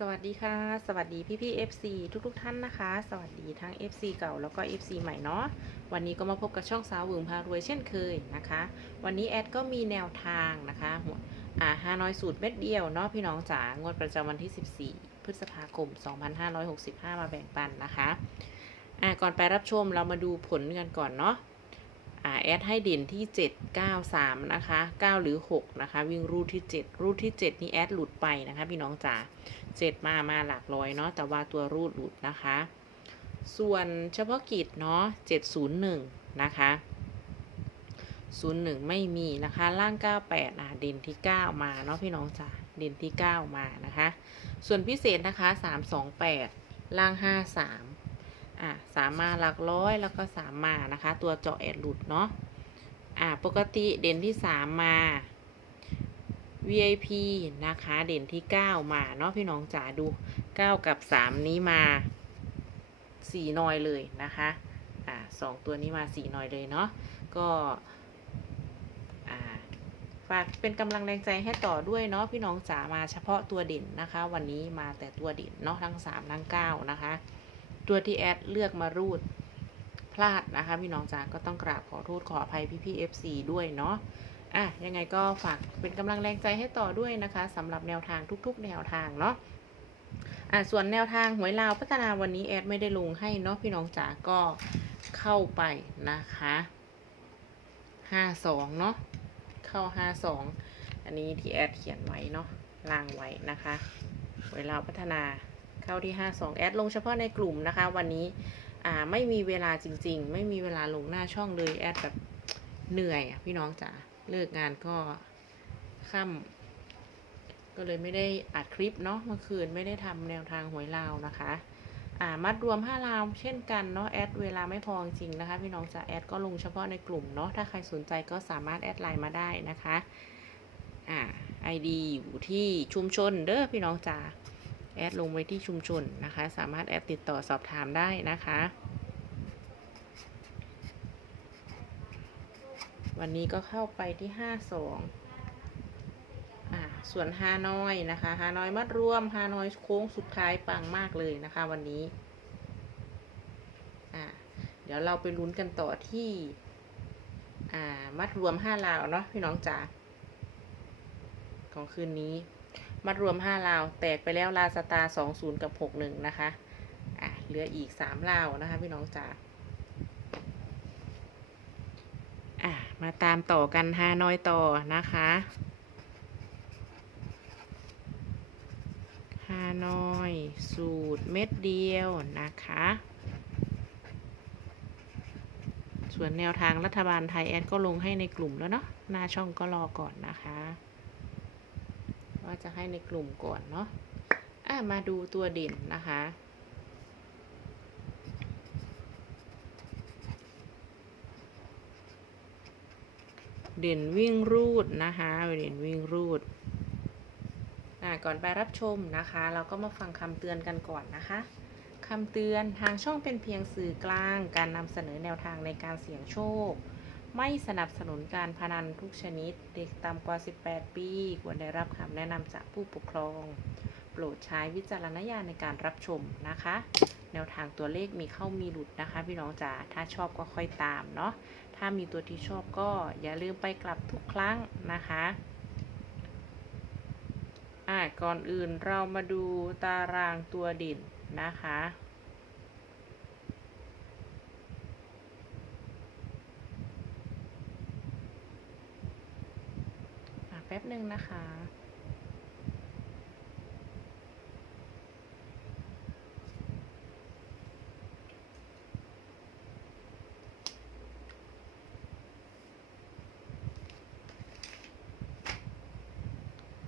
สวัสดีค่ะ สวัสดีพี่พี่ FC ทุกทุกๆท่านนะคะ สวัสดีทั้ง FC เก่าแล้วก็ FC ใหม่เนาะวันนี้ก็มาพบกับช่องสาวหวึงพารวยเช่นเคยนะคะ วันนี้แอดก็มีแนวทางนะคะหัวอ่าฮานอยสูตรเม็ดเดียวเนาะพี่น้องจ๋างวดประจำวันที่ 14 พฤษภาคม 2565 มาแบ่งปันนะคะอ่าก่อนไปรับชมเรามาดูผลกันก่อนเนาะ แอดให้เด่นที่ 7 9 3 นะคะ 9 หรือ 6 นะคะ วิ่งรูดที่ 7 รูดที่ 7 นี่แอดหลุดไปนะคะ พี่น้องจ๋า7 มามาหลักร้อยเนาะแต่ว่าตัวรูดหลุดนะคะ ส่วนเฉพาะกิจเนาะ701 นะคะ 01 ไม่มีนะคะ ล่าง 98อะเด่นที่ 9 มาเนาะพี่น้องจ๋าเด่นที่ 9 มานะคะ ส่วนพิเศษนะคะ 328 ล่าง 53 อะสามมาหลักร้อยแล้วก็สามมานะคะ ตัวเจาะแอดหลุดเนาะอะปกติเด่นที่สามมา VIP นะคะ เด่นที่เก้ามาเนาะพี่น้องจ๋าดูเก้ากับสามนี้มาสี่นอยเลยนะคะอะสองตัวนี้มาสี่นอยเลยเนาะก็อ่าฝากเป็นกำลังแรงใจให้ต่อด้วยเนาะพี่น้องจ๋ามาเฉพาะตัวเด่นนะคะ วันนี้มาแต่ตัวเด่นเนาะทั้งสามทั้งเก้านะคะ ตัวที่แอดเลือกมารูดพลาดนะคะพี่น้องจ๋าก็ต้องกราบขอโทษขออภัยพี่พี่ FC ด้วยเนาะอะยังไงก็ฝากเป็นกำลังแรงใจให้ต่อด้วยนะคะสำหรับแนวทางทุก ๆ แนวทางเนาะอะส่วนแนวทางหวยลาวพัฒนาวันนี้แอดไม่ได้ลงให้เนาะพี่น้องจ๋าก็เข้าไปนะคะห้าสองเนาะเข้าห้าสองอันนี้ที่แอดเขียนไว้เนาะลางไว้นะคะหวยลาวพัฒนา เข้าที่ 52 แอดลงเฉพาะในกลุ่มนะคะ วันนี้อ่าไม่มีเวลาจริง ๆ ไม่มีเวลาลงหน้าช่องเลยแอดแบบเหนื่อยอะพี่น้องจ๋าเลิกงานก็ค่ำก็เลยไม่ได้อัดคลิปเนาะเมื่อคืนไม่ได้ทำแนวทางหวยลาวนะคะอ่ามัดรวม5ลาวเช่นกันเนาะแอดเวลาไม่พอจริงนะคะ พี่น้องจ๋าแอดก็ลงเฉพาะในกลุ่มเนาะถ้าใครสนใจก็สามารถแอดไลน์มาได้นะคะอ่า ID อยู่ที่ชุมชนเด้อพี่น้องจ๋า แอดลงไว้ที่ชุมชนนะคะ สามารถแอดติดต่อสอบถามได้นะคะ วันนี้ก็เข้าไปที่ 52อ่าส่วนฮานอยนะคะฮานอยมัดรวมฮานอยโค้งสุดท้ายปังมากเลยนะคะ วันนี้อ่าเดี๋ยวเราไปลุ้นกันต่อที่อ่ามัดรวม5ลาวเนาะพี่น้องจ๋าของคืนนี้ มัดรวม 5 ลาว แตกไปแล้วลาสตา20 กับ 61 นะคะ อะ เหลืออีก 3 ลาวนะคะ พี่น้องจ๋าอะ มาตามต่อกันฮานอยต่อนะคะฮานอยสูตรเม็ดเดียวนะคะ ส่วนแนวทางรัฐบาลไทยแอดก็ลงให้ในกลุ่มแล้วเนาะหน้าช่องก็รอก่อนนะคะ ว่าจะให้ในกลุ่มก่อนเนาะอะมาดูตัวเด่นนะคะ เด่นวิ่งรูดนะคะเด่นวิ่งรูดอะก่อนไปรับชมนะคะ เราก็มาฟังคำเตือนกันก่อนนะคะคำเตือนทางช่องเป็นเพียงสื่อกลาง การนำเสนอแนวทางในการเสี่ยงโชค ไม่สนับสนุนการพนันทุกชนิด เด็กต่ำกว่า 18 ปี ควรได้รับคำแนะนำจากผู้ปกครอง โปรดใช้วิจารณญาณในการรับชมนะคะ แนวทางตัวเลขมีเข้ามีหลุดนะคะ พี่น้องจ๋า ถ้าชอบก็ค่อยตามเนาะ ถ้ามีตัวที่ชอบก็อย่าลืมไปกลับทุกครั้งนะคะอะก่อนอื่นเรามาดูตารางตัวเด่นนะคะ อะแป๊บ หนึ่งนะคะ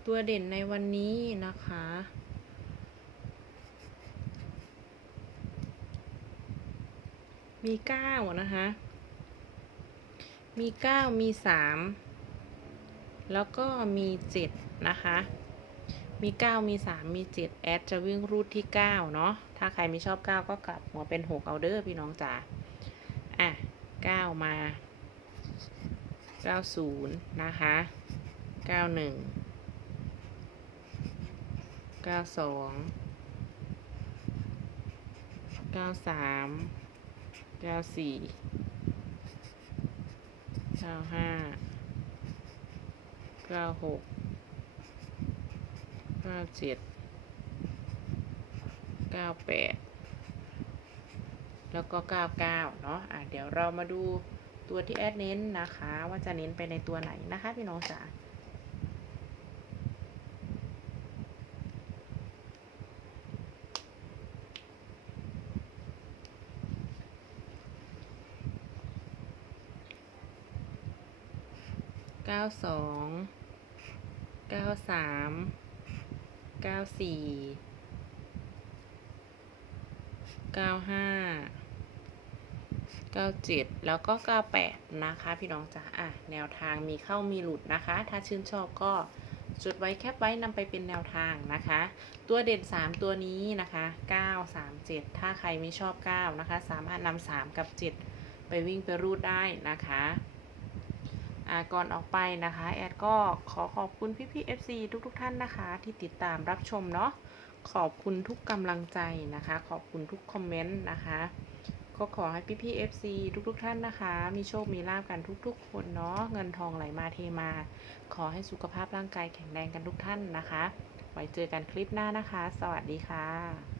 ตัวเด่นในวันนี้นะคะมีเก้านะคะ มีเก้ามีสาม แล้วก็มีเจ็ดนะคะ มีเก้ามีสามมีเจ็ดแอดจะวิ่งรูดที่เก้าเนาะ ถ้าใครไม่ชอบเก้าก็กลับหัวเป็นหกเอาเด้อพี่น้องจ๋า อะเก้ามาเก้าศูนย์นะคะเก้าหนึ่ง เก้าหกหกเก้าเจ็ดเก้าแปดแล้วก็เก้าเก้าเนาะอะเดี๋ยวเรามาดูตัวที่แอดเน้นนะคะ ว่าจะเน้นไปในตัวไหนนะคะพี่น้องจ๋า เก้าสองเก้าสามเก้าสี่เก้าห้าเก้าเจ็ดแล้วก็เก้าแปดนะคะพี่น้องจ๋าอะแนวทางมีเข้ามีหลุดนะคะ ถ้าชื่นชอบก็จดไว้แคปไว้นำไปเป็นแนวทางนะคะ ตัวเด่น 3 ตัวนี้นะคะ 9 3 7 ถ้าใครไม่ชอบ 9 นะคะ สามารถนำ3 กับ 7 ไปวิ่งไปรูดได้นะคะ ก่อนออกไปนะคะ แอดก็ขอขอบคุณพี่พี่ FC ทุกๆท่านนะคะ ที่ติดตามรับชมเนาะขอบคุณทุกกำลังใจนะคะ ขอบคุณทุกคอมเมนต์นะคะ ก็ขอให้พี่พี่ FC ทุกทุกๆท่านนะคะ มีโชค มีลาบกันทุกๆ คนเนาะเงินทองไหลมาเทมา ขอให้สุขภาพร่างกายแข็งแรงกันทุกท่านนะคะ ไว้เจอกันคลิปหน้านะคะ สวัสดีค่ะ